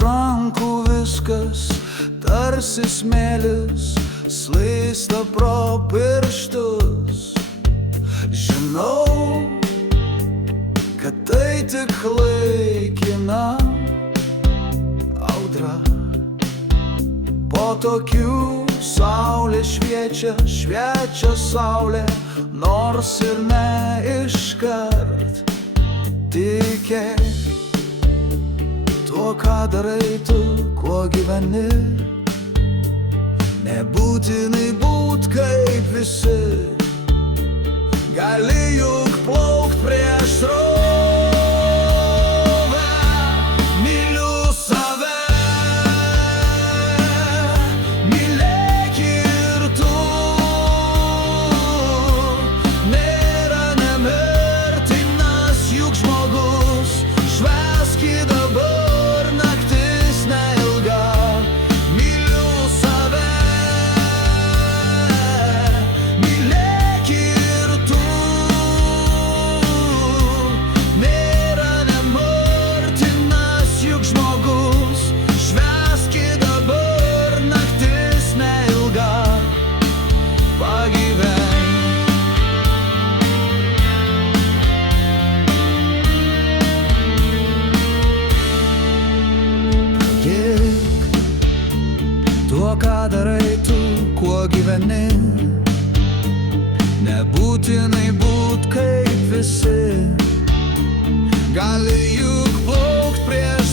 rankų viskas tarsi smėlis slysta pro pirštus. Žinau, kad tai tik laikina audra. Po tokių saulė šviečia, šviečia saulė, nors ir ne iškart. Tikėk tuo, ką darai tu, kuo gyveni. Nebūtinai būt kaip visi, gali juk plaukt prieš srovę. Myliu save, mylėk ir tu. Nėra nemirtinas juk žmogus, švęsk jį dabar, naktis neilga. Myliu save, mylėk ir tu. Nėra nemirtinas juk žmogus, švęsk jį dabar, naktis neilga. Pagyvenk. Tuo, ką darai tu, kuo gyveni. Nebūtinai būt kaip visi, gali juk plaukt prieš